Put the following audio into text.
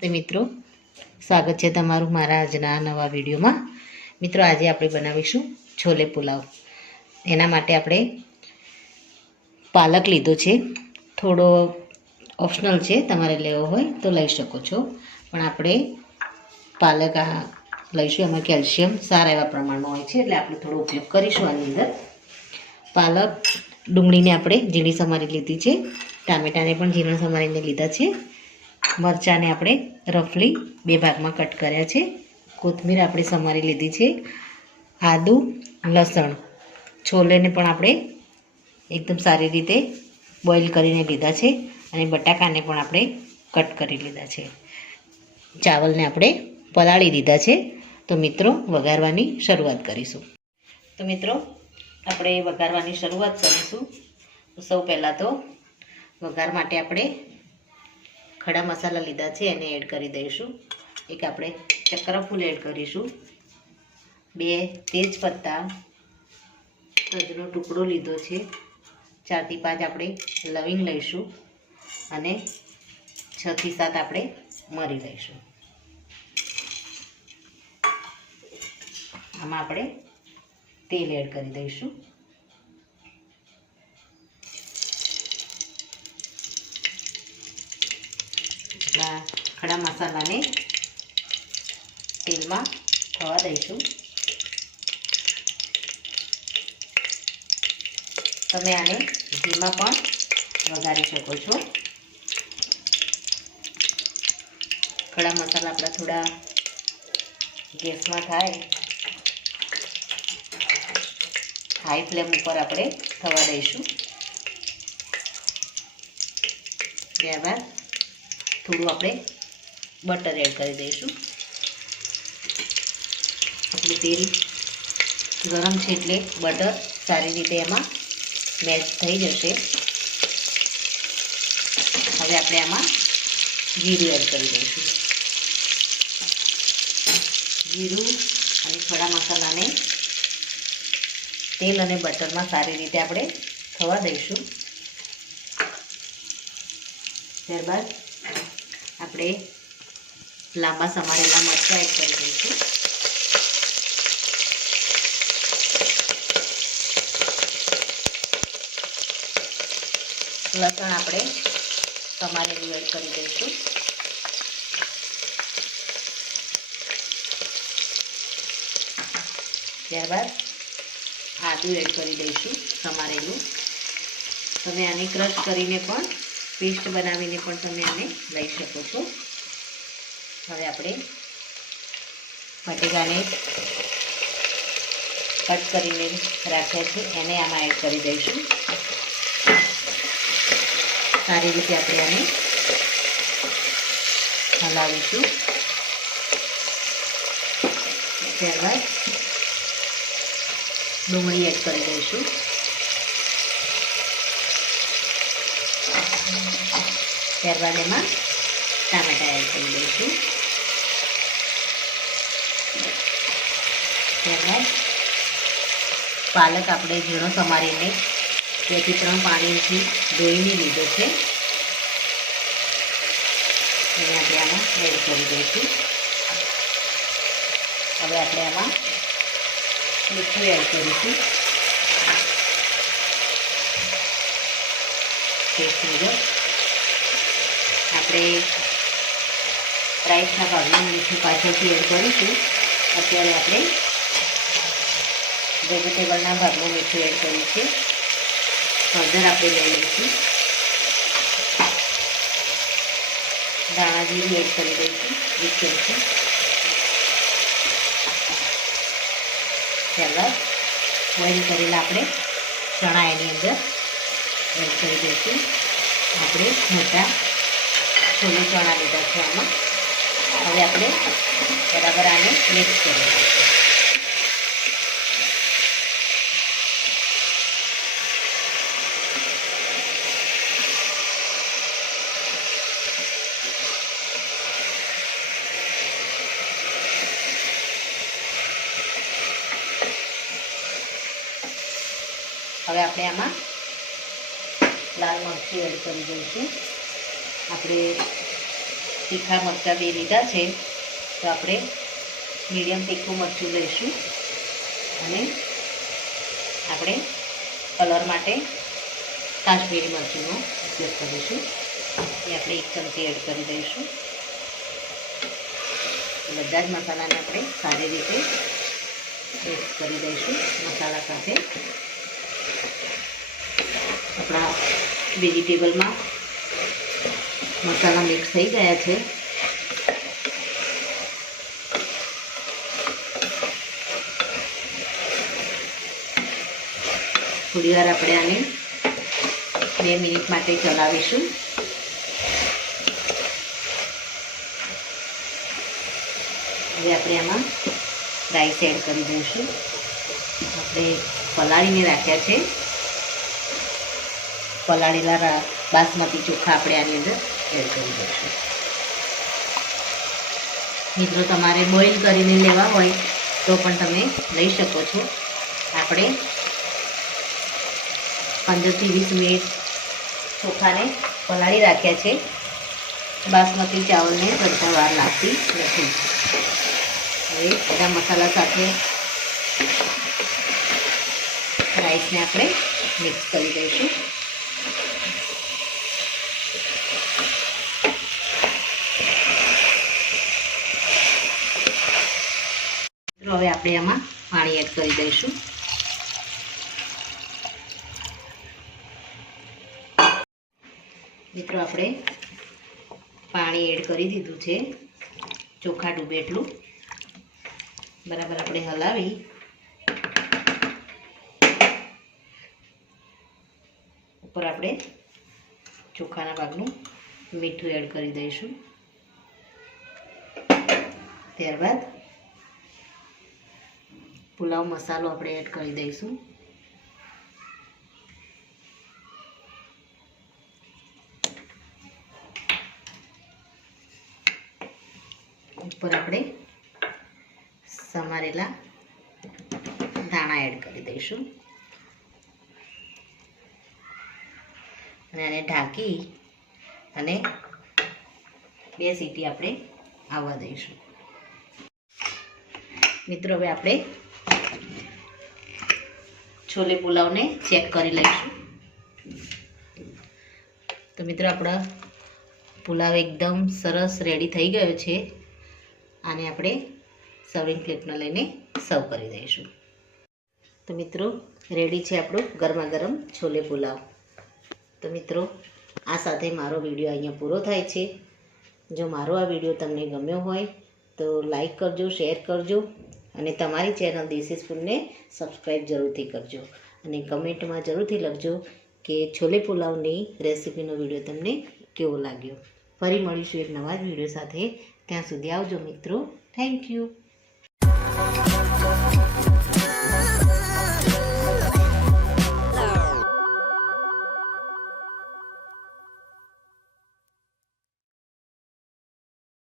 તે મિત્રો સ્વાગત છે તમારું મારા આજના નવા વિડીયોમાં। મિત્રો આજે આપણે બનાવીશું છોલે પુલાવ। એના માટે આપણે પાલક લીધો છે, થોડો ઓપ્શનલ છે, તમારે લેવો હોય તો લઈ શકો છો, પણ આપણે પાલક લઈશું। એમાં કેલ્શિયમ સારા એવા પ્રમાણમાં હોય છે, એટલે આપણે થોડો ઉપયોગ કરીશું આની અંદર। પાલક ડુંગળીને આપણે ઝીણી સમારી લીધી છે, ટામેટાને પણ ઝીણા સમારીને લીધા છે, મરચાંને આપણે રફલી 2 ભાગમાં કટ કર્યા છે, કોથમીર આપણે સમારી લીધી છે, આદુ લસણ, છોલેને પણ આપણે એકદમ સારી રીતે બોઇલ કરીને લીધા છે, અને બટાકાને પણ આપણે કટ કરી લીધા છે, ચાવલને આપણે પલાળી દીધા છે। તો મિત્રો વઘારવાની શરૂઆત કરીશું। તો મિત્રો આપણે વઘારવાની શરૂઆત કરીશું। તો સૌ પહેલાં તો વઘાર માટે આપણે ખડા મસાલા લીધા છે, એને એડ કરી દઈશું। એક આપણે ચક્રફૂલ એડ કરીશું, 2 તેજપત્તા, તજનો ટુકડો લીધો છે, 4 થી 5 આપણે લવિંગ લઈશું, અને 6 થી 7 આપણે મરી લઈશું। આમાં આપણે તેલ એડ કરી દઈશું। ખડા મસાલાને તેલમાં થવા દઈશું। તમે આને ઘીમાં પણ વઘારી શકો છો। ખડા મસાલા આપણા થોડા ગેસમાં થાય, હાઈ ફ્લેમ ઉપર આપણે થવા દઈશું। ત્યારબાદ થોડું આપણે બટર એડ કરી દઈશું। આપણું તેલ ગરમ છે એટલે બટર સારી રીતે એમાં મેલ્ટ થઈ જશે। હવે આપણે આમાં જીરું એડ કરી દઈશું। જીરું અને ખડા મસાલાને તેલ અને બટરમાં સારી રીતે આપણે થવા દઈશું। ત્યારબાદ આપણે લાંબા સમારેલા મરચાં એડ કરી દઈશું। લસણ આપણે સમારેલું એડ કરી દઈશું। ત્યારબાદ આદુ એડ કરી દઈશું સમારેલું। તમે આને ક્રશ કરીને પણ પેસ્ટ બનાવીને પણ તમે આને લઈ શકો છો। હવે આપણે બટેકાને કટ કરીને રાખ્યા છે, એને આમાં એડ કરી દઈશું। સારી રીતે આપણે આને હલાવીશું। ત્યારબાદ ડુંગળી એડ કરી દઈશું। ત્યારબાદ એમાં ટામેટાં એડ કરી દઈશું। ત્યારબાદ પાલક આપણે ઝીણો સમારીને 2 થી 3 પાણીથી ધોઈને લીધો છે, એને આપણે આમાં એડ કરી દઈશું। હવે આપણે આમાં મીઠું એડ કરીશું, ટેસ્ટ મુજબ। આપણે રાઈસના ભાગમાં મીઠું પાછળથી એડ કરીશું, અત્યારે આપણે વેજીટેબલના ભાગમાં મીઠું એડ કર્યું છે। હળદર આપણે લઈ લઈશું, ધાણા જીરું એડ કરી દઈશું 1 ચમચી। ત્યારબાદ બોઇલ કરેલા આપણે ચણા એની અંદર એડ કરી દઈશું। આપણે મોટા છોલે ચણા લીધા છે આમાં। હવે આપણે બરાબર આને મિક્સ કરીશું। હવે આપણે આમાં લાલ મરચું એડ કરી દઈશું। આપણે તીખા મરચાં 2 લીધા છે, તો આપણે મીડિયમ તીખું મરચું લઈશું અને આપણે કલર માટે કાશ્મીરી મરચુંનો ઉપયોગ કરીશું. એ આપણે 1 ચમચી એડ કરી દઈશું. બધા જ મસાલાને આપણે સારી રીતે મિક્સ કરી દઈશું. મસાલા સાથે આપણા વેજીટેબલમાં મસાલા મિક્સ થઈ ગયા છે. થોડી વાર આપણે આને 2 મિનિટ માટે ચલાવીશું. હવે આપણે આમાં રાઈસ એડ કરી દઈશું. આપણે પલાળીને રાખ્યા છે, પલાળેલા બાસમતી ચોખા આપણે આની અંદર એડ કરી દઈશું. મિત્રો, તમારે બોઇલ કરીને લેવા હોય તો પણ તમે લઈ શકો છો. આપણે 15 થી 20 મિનિટ ચોખાને પલાળી રાખ્યા છે. બાસમતી ચાવલને સરખા વાર લાગતી નથી. હવે બધા મસાલા સાથે રાઈસને આપણે મિક્સ કરી દઈશું. હવે આપણે આમાં પાણી એડ કરી દઈશું. મિત્રો, આપણે પાણી એડ કરી દીધું છે, ચોખા ડૂબે એટલું. બરાબર આપણે હલાવી ઉપર આપણે ચોખાના ભાગનું મીઠું એડ કરી દઈશું. ત્યારબાદ પુલાવ મસાલો આપણે એડ કરી દઈશું. ઉપર આપણે સમારેલા ધાણા એડ કરી દઈશું અને આને ઢાંકી અને 2 સીટી આપણે આવવા દઈશું. મિત્રો, હવે આપણે છોલે પુલાવને ચેક કરી લઈશું. તો મિત્રો, આપણા પુલાવ એકદમ સરસ રેડી થઈ ગયો છે. આને આપણે સર્વિંગ પ્લેટમાં લઈને સર્વ કરી દઈશું. તો મિત્રો, રેડી છે આપણું ગરમા ગરમ છોલે પુલાવ. તો મિત્રો, આ સાથે મારો વિડીયો અહીંયા પૂરો થાય છે. જો મારો આ વિડીયો તમને ગમ્યો હોય તો લાઈક કરજો, શેર કરજો અને તમારી ચેનલ દેશી સ્પૂનને સબસ્ક્રાઈબ જરૂરથી કરજો અને કમેન્ટમાં જરૂરથી લખજો કે છોલે પુલાવની રેસીપીનો વિડીયો તમને કેવો લાગ્યો. ફરી મળીશું એક નવા જ વિડીયો સાથે. ત્યાં સુધી આવજો મિત્રો. Thank you.